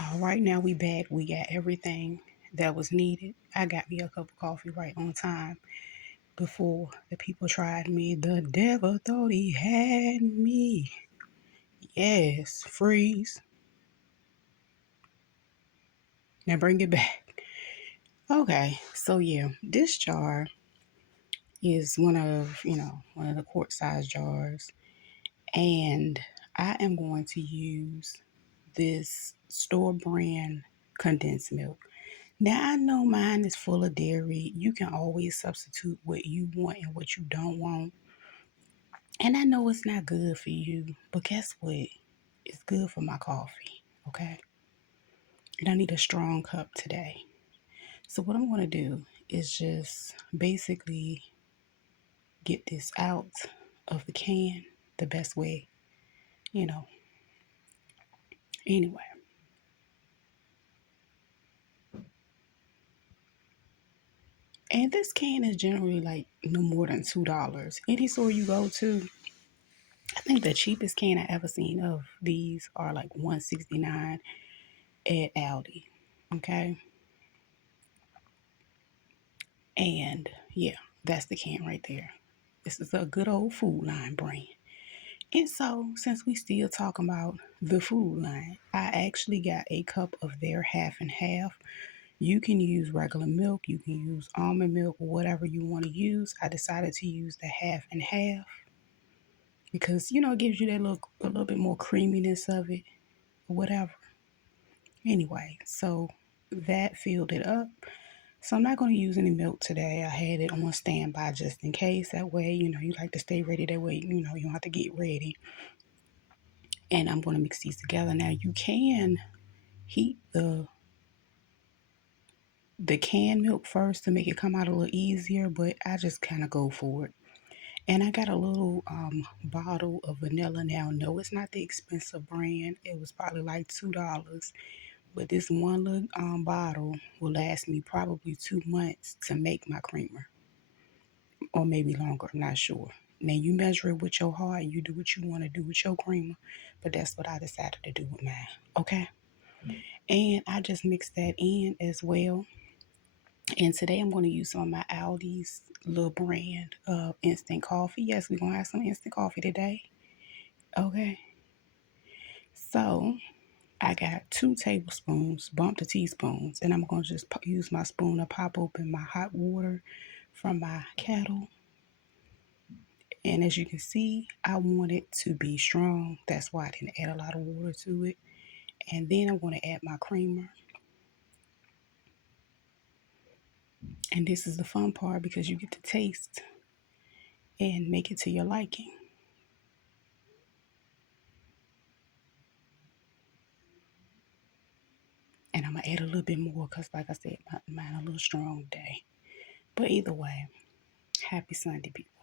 All right, now we back. We got everything that was needed. I got me a cup of coffee right on time before the people tried me. The devil thought he had me. Yes, freeze. Now bring it back. Okay, so yeah, this jar is one of the quart size jars, and I am going to use this store brand condensed milk. Now I know mine is full of dairy. You can always substitute what you want and what you don't want. And I know it's not good for you, but guess what? It's good for my coffee, okay? And I need a strong cup today. So what I'm going to do is just basically get this out of the can the best way, you know. Anyway, and this can is generally like no more than $2. Any store you go to, I think the cheapest can I ever seen of these are like 169 at Aldi. Okay. And yeah, that's the can right there. This is a good old Food Line brand. And so, since we still talking about the Food Line, I actually got a cup of their half and half. You can use regular milk, you can use almond milk, whatever you want to use. I decided to use the half and half because it gives you that look a little bit more creaminess of it, whatever. Anyway, so that filled it up. So I'm not going to use any milk today. I had it on standby just in case. That way, you like to stay ready. That way, you don't have to get ready. And I'm going to mix these together. Now you can heat the canned milk first to make it come out a little easier, but I just kind of go for it. And I got a little bottle of vanilla now. No, it's not the expensive brand. It was probably like $2. But this one little bottle will last me probably 2 months to make my creamer, or maybe longer, I'm not sure. Now you measure it with your heart, you do what you want to do with your creamer, but that's what I decided to do with mine. Okay. And I just mixed that in as well. And today I'm going to use some of my Aldi's little brand of instant coffee. Yes, we're going to have some instant coffee today. Okay. So I got 2 tablespoons, bump the teaspoons, and I'm going to just use my spoon to pop open my hot water from my kettle. And as you can see, I want it to be strong. That's why I didn't add a lot of water to it. And then I'm going to add my creamer. And this is the fun part because you get to taste and make it to your liking. And I'm going to add a little bit more because, like I said, mine a little strong day. But either way, happy Sunday, people.